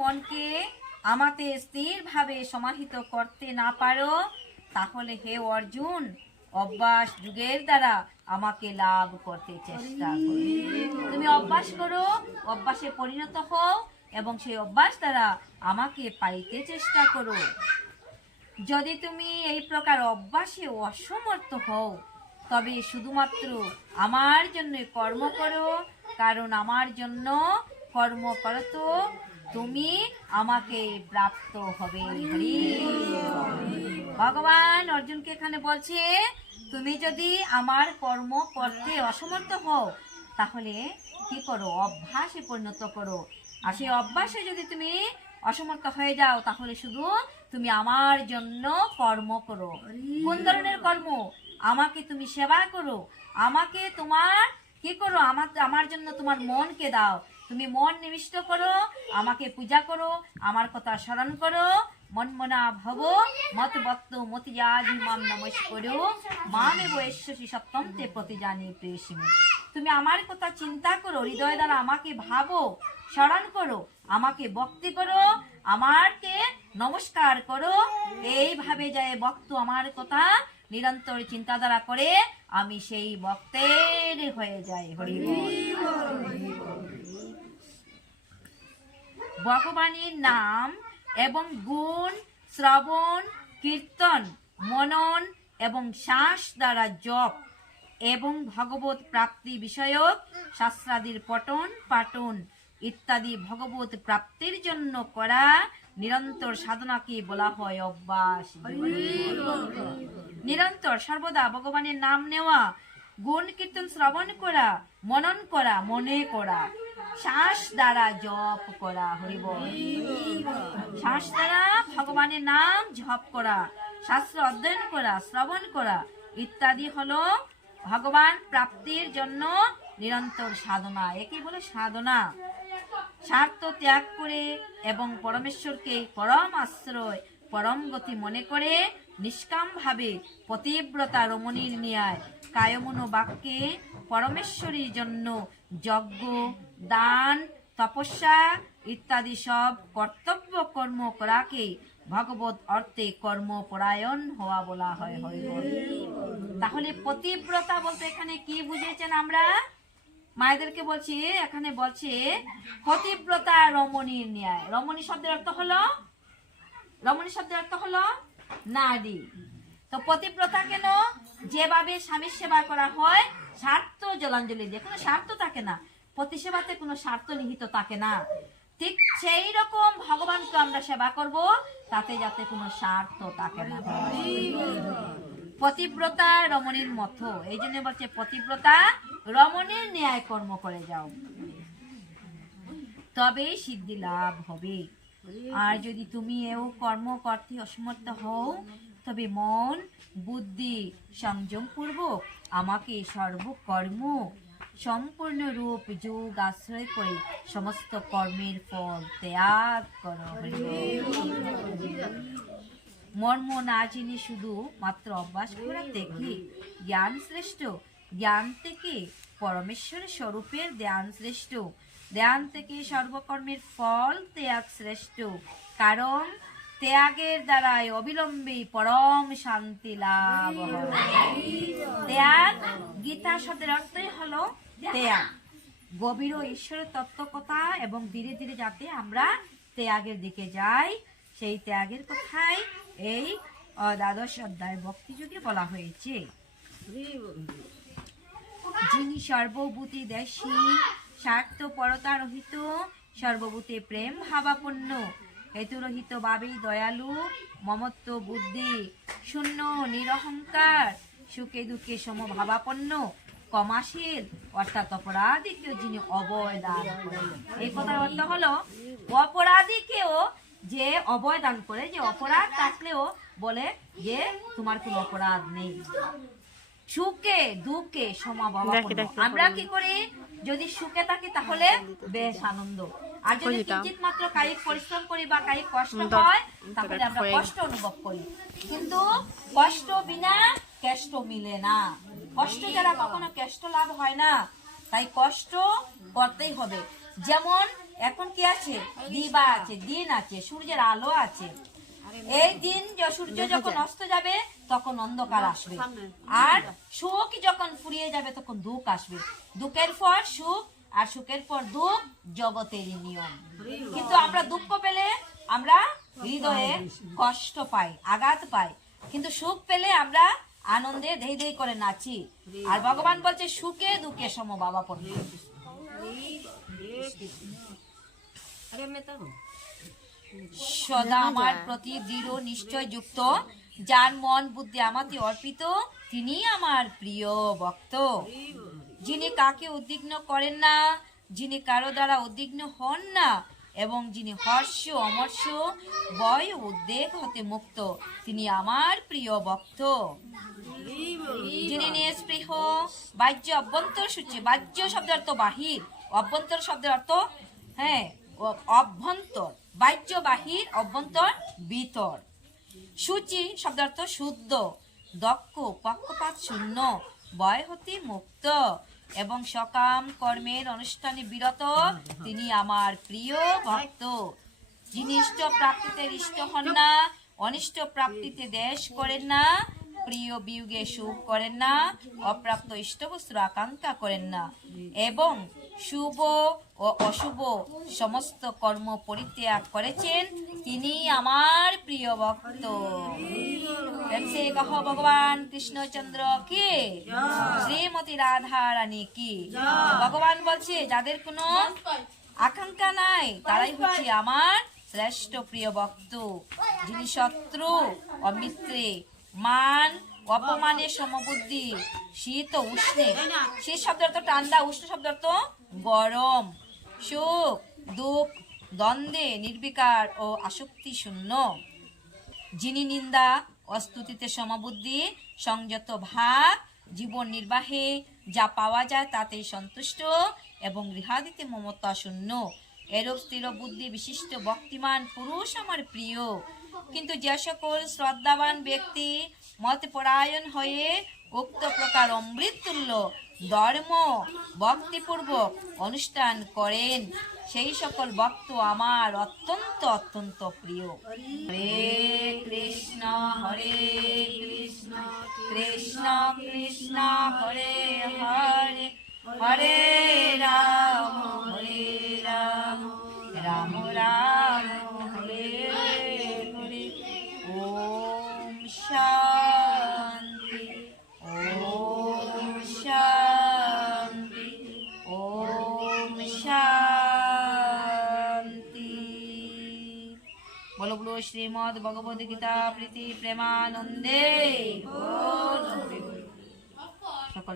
মনকে আমাতে স্থিরভাবে সমাহিত করতে না পারো, তাহলে হে অর্জুন, অভ্যাস যুগের দ্বারা আমাকে লাভ করতে চেষ্টা করো। তুমি অভ্যাস করো, অভ্যাসে পরিণত হও এবং সেই অভ্যাস দ্বারা আমাকে পাইতে চেষ্টা করো। যদি তুমি এই প্রকার অভ্যাসে অসমর্থ হও, তবে শুধুমাত্র আমার জন্য কর্ম করো, কারণ আমার জন্য কর্ম করত তুমি আমাকে প্রাপ্ত হবে। ভগবান অর্জুনকে এখানে বলছে, তুমি যদি আমার কর্ম করতে অসমর্থ হও, তাহলে কি করো? অভ্যাসে পরিণত করো। আর সেই অভ্যাসে যদি তুমি অসমর্থ হয়ে যাও, তাহলে শুধু তুমি আমার জন্য কর্ম করো। কোন ধরনের কর্ম? আমাকে তুমি সেবা করো, আমাকে তোমার কি করো? আমার জন্য তোমার মনকে দাও, তুমি মন নিবিষ্ট করো, আমাকে পূজা করো, আমার কথা স্মরণ করো। মন মনা ভব মত বক্ত মতিয়াজি মাম নমস্করো মামে বৈশ্বসী সপ্তম তে প্রতিজানি প্রেষিমে। তুমি আমার কথা চিন্তা করো, হৃদয় দ্বারা আমাকে ভাবো, স্মরণ করো, আমাকে ভক্তি করো, আমাকে নমস্কার করো। এইভাবে যায় ভক্ত আমার কথা নিরন্তর চিন্তাধারা করে, আমি সেই ভক্তের হয়ে যাই। হরি বল। ভগবানের নাম এবং গুণ শ্রবণ, কীর্তন, মনন এবং শ্বাস দ্বারা জপ এবং ভগবত প্রাপ্তি বিষয়ক শাস্ত্রাদির পঠন পাঠন ইত্যাদি ভগবত প্রাপ্তির জন্য করা নিরন্তর সাধনাকে বলা হয় অভ্যাস। নিরন্তর সর্বদা ভগবানের নাম নেওয়া, গুণ কীর্তন শ্রবণ করা, মনন করা, মনে করা, শ্বাস দ্বারা জপ করা। হরি বল। শ্বাস দ্বারা ভগবানের নাম জপ করা, শাস্ত্র অধ্যয়ন করা, শ্রবণ করা ইত্যাদি হলো ভগবান প্রাপ্তির জন্য নিরন্তর সাধনা। একে বলে সাধনা। স্বার্থ ত্যাগ করে এবং পরমেশ্বরকে পরম আশ্রয়, পরম গতি মনে করে নিষ্কাম ভাবে পতিব্রতা রমণীর ন্যায় কায়মনো বাক্যে পরমেশ্বরীর জন্য যজ্ঞ, দান, তপস্যা ইত্যাদি সব কর্তব্য কর্ম করাকে ভগবত অর্থে কর্মপরায়ণ হওয়া বলা হয়। তাহলে পতিব্রতা বলতে এখানে কি বুঝেছেন? আমরা মায়েদেরকে বলছি, এখানে বলছে পতিব্রতা রমণীর ন্যায়। রমণী শব্দের অর্থ হলো, রমণী শব্দের অর্থ হলো নারী। তো পতিব্রতা কেন? যেভাবে স্বামীর সেবা করা হয় স্বার্থ জলাঞ্জলি দিয়ে, কোনো স্বার্থ থাকে না, পতি সেবাতে কোনো স্বার্থ নিহিত থাকে না, ঠিক সেই রকম ভগবানকে আমরা সেবা করব, তাতে যাতে কোনো স্বার্থ থাকে না। পতিব্রতা রমণীর মতো, এই জন্য বলছে পতিব্রতা রমণীর ন্যায় কর্ম করে যাও, তবেই সিদ্ধি লাভ হবে। আর যদি তুমি এও কর্ম করতে অসমর্থ হও, তবে মন বুদ্ধি সংযম পূর্বক আমাকে সর্বকর্ম সম্পূর্ণ রূপ যোগ আশ্রয় করে সমস্ত কর্মের ফল ত্যাগ করো। মর্ম না জেনে শুধু মাত্র অভ্যাস করা থেকে জ্ঞান শ্রেষ্ঠ, জ্ঞান থেকে পরমেশ্বরের স্বরূপের ধ্যান শ্রেষ্ঠ, ধ্যান থেকে সর্বকর্মের ফল ত্যাগ শ্রেষ্ঠ, কারণ ত্যাগের দ্বারাই অবিলম্বে পরম শান্তি লাভ হয়। ত্যাগ গীতা শব্দের অর্থই হলো ত্যাগ, গভীর ঈশ্বরের তত্ত্ব কথা, এবং ধীরে ধীরে যাতে আমরা ত্যাগের দিকে যাই, সেই ত্যাগের কথাই এই দ্বাদশ অধ্যায় ভক্তি যুগে বলা হয়েছে। যিনি সর্বভূতি দেশী, স্বার্থপরতা রহিত, সর্বভূতে প্রেম ভাবাপন্ন, হেতুরহিত ভাবেই দয়ালু, মমত্ব বুদ্ধি শূন্য, নিরহংকার, সুখে দুঃখে সমভাবাপন্ন, ক্ষমাশীল, অর্থাৎ অপরাধীকেও যিনি অভয় দান করেন। এই কথার অর্থ হলো অপরাধীকেও যে অভয় দান করে, যে অপরাধ থাকলেও বলে যে তোমার কোনো অপরাধ নেই, সুখে দুঃখে সমভাবাপন্ন। আমরা কি করি? যদি সুখে থাকি তাহলে বেশ আনন্দ, আর যদি কিঞ্চিত মাত্র কায়িক পরিশ্রম করি বা কায়িক কষ্ট হয় তাহলে আমরা কষ্ট অনুভব করি। কিন্তু কষ্ট বিনা কেষ্ট মিলে না, কষ্ট যারা কখনো কেষ্ট লাভ হয় না, তাই কষ্ট করতেই হবে। যেমন এখন কি আছে? দিবা আছে, দিন আছে, সূর্যের আলো আছে। এই দিন সূর্য যখন অস্ত যাবে তখন অন্ধকার আসবে, আর সুখ যখন ফুরিয়ে যাবে তখন দুঃখ আসবে। দুঃখের পর সুখ, আর সুখের পর দুঃখ, জগতের নিয়ম। কিন্তু আমরা দুঃখ পেলে আমরা হৃদয়ে কষ্ট পাই, আঘাত পাই, কিন্তু সুখ পেলে আমরা আনন্দে ধেই ধেই করে নাচি। আর ভগবান বলছে সুখে দুঃখে সম বাবা পড়বে। সদা আমার প্রতি দৃঢ় নিশ্চয় যুক্ত, যার মন বুদ্ধি আমাতে অর্পিত, তিনি আমার প্রিয় ভক্ত। যিনি কাকে উদ্বিগ্ন করেন না, যিনি কারো দ্বারা উদ্বিগ্ন হন না, এবং যিনি হর্ষ অমর্ষ ভয় উদ্বেগ হতে মুক্ত, তিনি আমার প্রিয় ভক্ত। যিনি নিস্পৃহ, বাহ্য অভ্যন্তর সূচি, বাহ্য শব্দের অর্থ বাহির, অভ্যন্তর শব্দের অর্থ অভ্যন্তর, বাহ্য বাহির, অভ্যন্তর ভিতর। সূচি শব্দের অর্থ শুদ্ধ, দক্ষ, পক্ষপাত শূন্য, ভয় হতে মুক্ত, এবং সকাম কর্মের অনুষ্ঠানে বিরত, তিনি আমার প্রিয় ভক্ত। যিনি ইষ্ট প্রাপ্তিতে ইষ্ট হন না, অনিষ্ট প্রাপ্তিতে দেশ করেন না, প্রিয় বিয়োগে সুখ করেন না, অপ্রাপ্ত ইষ্টবস্তুর আকাঙ্ক্ষা করেন না, এবং শুভ ও অশুভ সমস্ত কর্ম পরিত্যাগ করেছেন, তিনি আমার প্রিয় ভক্ত। প্রেমসে কহ ভগবান কৃষ্ণচন্দ্র কি, শ্রীমতী রাধা রানী কি। ভগবান বলছে যাদের কোনো আকাঙ্ক্ষা নাই তারাই হচ্ছে আমার শ্রেষ্ঠ প্রিয় ভক্ত। যিনি শত্রু অমিত্রে, মান অপমানের সমবুদ্ধি, শীত ও উষ্ণে, শীত শব্দ অর্থ ঠান্ডা, উষ্ণ শব্দ অর্থ গরম, সুখ দুঃখ দ্বন্দ্বে নির্বিকার ও আসক্তি শূন্য। যিনি নিন্দা অস্তুতিতে সমবুদ্ধি, সংযত ভাব, জীবন নির্বাহে যা পাওয়া যায় তাতেই সন্তুষ্ট, এবং গৃহাদিতে মমতা শূন্য, এরূপ স্থির বুদ্ধি বিশিষ্ট ভক্তিমান পুরুষ আমার প্রিয়। কিন্তু যে সকল শ্রদ্ধাবান ব্যক্তি মতপরায়ণ হয়ে উক্ত প্রকার অমৃততুল্য ধর্ম ভক্তিপূর্বক অনুষ্ঠান করেন, সেই সকল ভক্ত আমার অত্যন্ত অত্যন্ত প্রিয়। হরে কৃষ্ণ কৃষ্ণ কৃষ্ণ হরে হরে, হরে রাম রাম রাম হরে হরে। ওম শান্তি, ওম শান্তি, ওম শান্তি। বলো বলো শ্রীমদ্ ভগবদ গীতা প্রীতি প্রেমানন্দে।